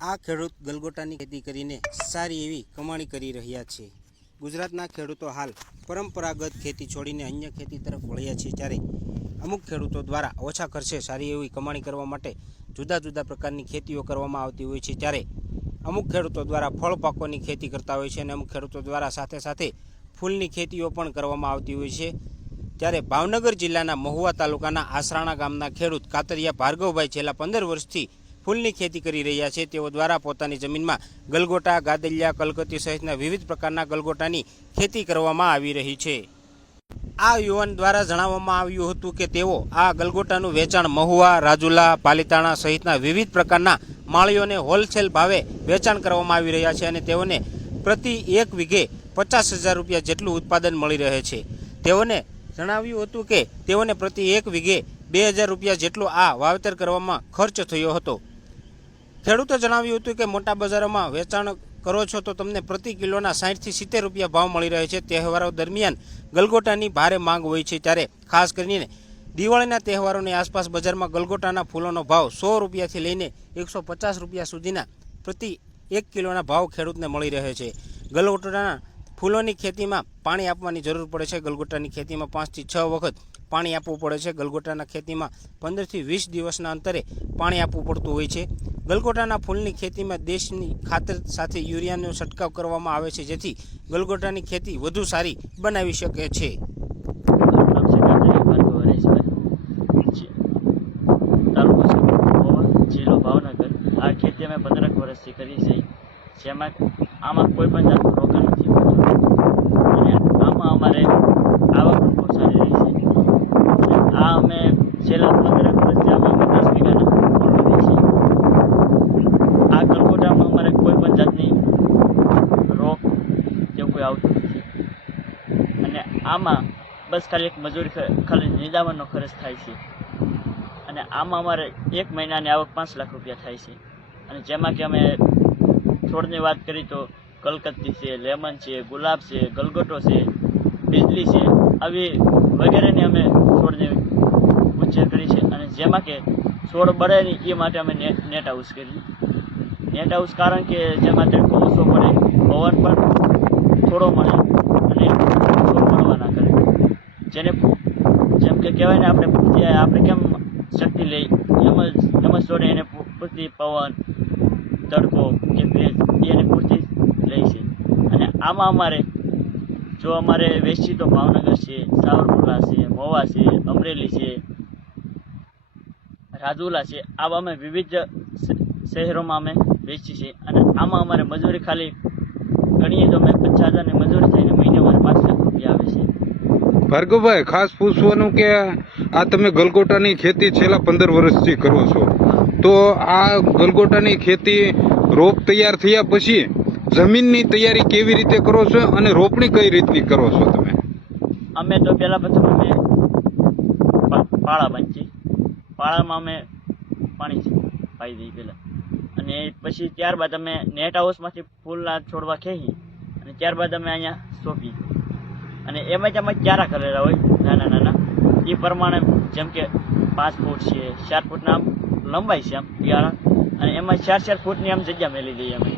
આ ખેડૂત ગલગોટાની ખેતી કરીને સારી એવી કમાણી કરી રહ્યા છે. ગુજરાતના ખેડૂતો હાલ પરંપરાગત ખેતી છોડીને અન્ય ખેતી તરફ વળ્યા છે ત્યારે અમુક ખેડૂતો દ્વારા ઓછા ખર્ચે સારી એવી કમાણી કરવા માટે જુદા જુદા પ્રકારની ખેતીઓ કરવામાં આવતી હોય છે. ત્યારે અમુક ખેડૂતો દ્વારા ફળ પાકોની ખેતી કરતા હોય છે અને અમુક ખેડૂતો દ્વારા સાથે સાથે ફૂલની ખેતીઓ પણ કરવામાં આવતી હોય છે. ત્યારે ભાવનગર જિલ્લાના મહુવા તાલુકાના આસરાણા ગામના ખેડૂત કાતરિયા ભાર્ગવભાઈ છેલ્લા પંદર વર્ષથી ફૂલની ખેતી કરી રહ્યા છે. તેઓ દ્વારા પોતાની જમીનમાં ગલગોટા, ગાદલિયા કલકત્તી સહિતના વિવિધ પ્રકારના ગલગોટાની ખેતી કરવામાં આવી રહી છે. આ યુવાન દ્વારા જણાવવામાં આવ્યું હતું કે તેઓ આ ગલગોટાનું વેચાણ મહુવા, રાજુલા, પાલિતાણા સહિતના વિવિધ પ્રકારના માળીઓને હોલસેલ ભાવે વેચાણ કરવામાં આવી રહ્યા છે અને તેઓને પ્રતિ એક વીઘે પચાસ હજાર રૂપિયા જેટલું ઉત્પાદન મળી રહે છે. તેઓને જણાવ્યું હતું કે તેઓને પ્રતિ એક વીઘે બે હજાર રૂપિયા જેટલો આ વાવેતર કરવામાં ખર્ચ થયો હતો. ખેડૂતો જણાવ્યું હતું કે મોટા બજારોમાં વેચાણ કરો છો તો તમને પ્રતિ કિલોના સાઠથી સિત્તેર રૂપિયા ભાવ મળી રહે છે. તહેવારો દરમિયાન ગલગોટાની ભારે માંગ હોય છે ત્યારે ખાસ કરીને દિવાળીના તહેવારોની આસપાસ બજારમાં ગલગોટાના ફૂલોનો ભાવ સો રૂપિયાથી લઈને એકસો પચાસ રૂપિયા સુધીના પ્રતિ એક કિલોના ભાવ ખેડૂતને મળી રહે છે. ગલગોટાના ફૂલોની ખેતીમાં પાણી આપવાની જરૂર પડે છે. ગલગોટાની ખેતીમાં પાંચથી છ વખત પાણી આપવું પડે છે. ગલગોટાના ખેતીમાં પંદરથી વીસ દિવસના અંતરે પાણી આપવું પડતું હોય છે. ગલગોટાના ફૂલની ખેતીમાં દેશની ખાતર સાથે યુરિયાનો છંટકાવ કરવામાં આવે છે, જેથી ગલગોટાની ખેતી વધુ સારી બનાવી શકે છે. આ ખેતી અમે પંદરક વર્ષથી કરી છે. જેમાં આમાં કોઈ પણ જાતનું રોકાણ નથી. અને આમાં અમારે આવક બહુ સારી રહી છે. આ અમે છેલ્લા પંદરક વર્ષથી આમાં અમે દસ વીઘાના ફૂલ લીધી છે આ ગલગોટામાં અમારે કોઈ પણ જાતની રોગ જેવું કોઈ આવતું નથી. અને આમાં બસ ખાલી એક મજૂરી ખાલી નિદામણનો ખર્ચ થાય છે. અને આમાં અમારે એક મહિનાની આવક પાંચ લાખ રૂપિયા થાય છે. અને જેમાં કે અમે છોડની વાત કરી તો કલકત્તી છે, લેમન છે, ગુલાબ છે, ગલગોટો છે બિજલી છે, આવી વગેરેની અમે છોડની ઉછેર કરી છે. અને જેમાં કે છોડ બળે નહીં એ માટે અમે નેટ નેટ હાઉસ કરી. નેટ હાઉસ કારણ કે જેમાં તડકો ઓછો પડે, પવન પણ થોડો મળે અને ઓછો પડવા ના કરે જેને જેમ કે કહેવાય ને આપણે પૂરતી આપણે કેમ શક્તિ લઈ, એમ જ એમ જ એને પૂરતી પવન, તડકો કે ભેજ એ એને પૂરતી લે છે. અને આમાં અમારે, જો અમારે વેચી તો ભાવનગર છે, સાવરકુંડલા છે, મોવા છે, અમરેલી છે, રાજુલા છે, આવા અમે વિવિધ શહેરોમાં અમે વેચી છે. અને આમાં અમારે મજૂરી ખાલી ગણીએ તો અમે પચાસ હજારની મજૂરી થઈને મહિને અમારે પાંચ લાખ રૂપિયા આવે છે. ભાર્ગવભાઈ, ખાસ પૂછવાનું કે આ તમે ગલગોટાની ખેતી છેલ્લા પંદર વર્ષથી કરો છો. તો આ ગલગોટાની ખેતી રોપ તૈયાર થયા પછી જમીનની તૈયારી કેવી રીતે કરો છો અને રોપણી કઈ રીતની કરો છો તમે? અમે તો પહેલાં પ્રથમ અમે પાળા બાંધી પાળામાં અમે પાણી પાઈ દઈએ પહેલાં. અને પછી ત્યારબાદ અમે નેટ હાઉસમાંથી ફૂલના છોડવા ખેહી અને ત્યારબાદ અમે અહીંયા સોંપી અને એમાં જ અમે ક્યારા કરેલા હોય, નાના નાના. એ પ્રમાણે જેમ કે પાંચ ફૂટ છે, ચાર ફૂટના આમ લંબાઈ છે આમ પિયાળા અને એમાં ચાર ચાર ફૂટની આમ જગ્યા મેલી દઈએ અમે.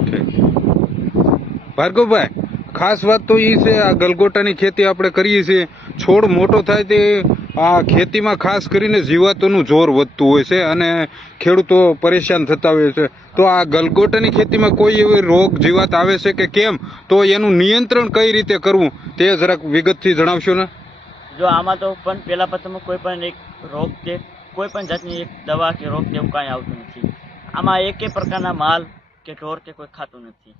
ભાર્ગવભાઈ, ખાસ વાત તો એ છે, આ ગલગોટાની ખેતી આપણે કરીએ છીએ. છોડ મોટો થાય તે આ ખેતીમાં ખાસ કરીને જીવાતોનું જોર વધતું હોય છે અને ખેડૂતો પરેશાન થતા હોય છે. તો આ ગલગોટાની ખેતીમાં કોઈ એવી રોગ જીવાત આવે છે કે કેમ? તો એનું નિયંત્રણ કઈ રીતે કરવું તે જરાક વિગતથી જણાવશો ને? જો આમાં તો પણ પહેલા પ્રથમ કોઈ પણ એક રોગ કે કોઈ પણ જાતની એક દવા કે રોગ કે એવું કાંઈ આવતું નથી. આમાં એકે પ્રકારના માલ કે ઢોર કે કોઈ ખાતું નથી.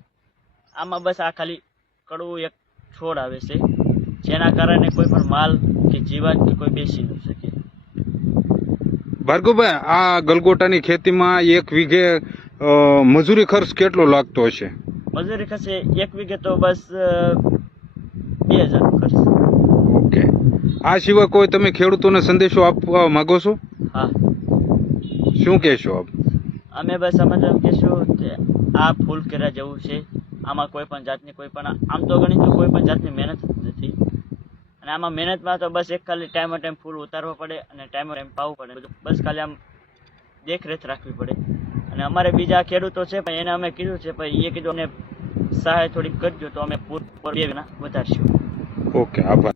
આમાં બસ આ ખાલી કડવું એક છોડ આવે છે. જેના કારણે કોઈ પણ માલ કે જીવાત કે કોઈ બેસી ન શકે. ભાર્ગવભાઈ આ ગલગોટાની ખેતીમાં એક વીઘે મજૂરી ખર્ચ કેટલો લાગતો હશે? મજૂરી ખર્ચે એક વીઘે તો બસ બે હજાર ખર્ચ. ઓકે. આ સિવાય કોઈ તમે ખેડૂતોને સંદેશો આપવા માંગો છો? હા. શું કહેશો આપ? અમે બસ સમજવા કહેશું કે આ ફૂલ કેરા જેવું છે. આમાં કોઈ પણ જાતની કોઈ પણ આમ તો ગણી તો કોઈ પણ જાતની મહેનત નથી. અને આમાં મહેનતમાં તો બસ એક ખાલી ટાઈમ ટાઈમ ફૂલ ઉતારવો પડે અને ટાઈમ ટાઈમ પાવું પડે બસ ખાલી આમ દેખરેખ રાખવી પડે અને અમારે બીજા ખેડૂતો છે પણ એને અમે કીધું છે પણ એ કીધું અમને સહાય થોડીક કરજો તો અમે પૂર ગણા વધારશું ઓકે આભાર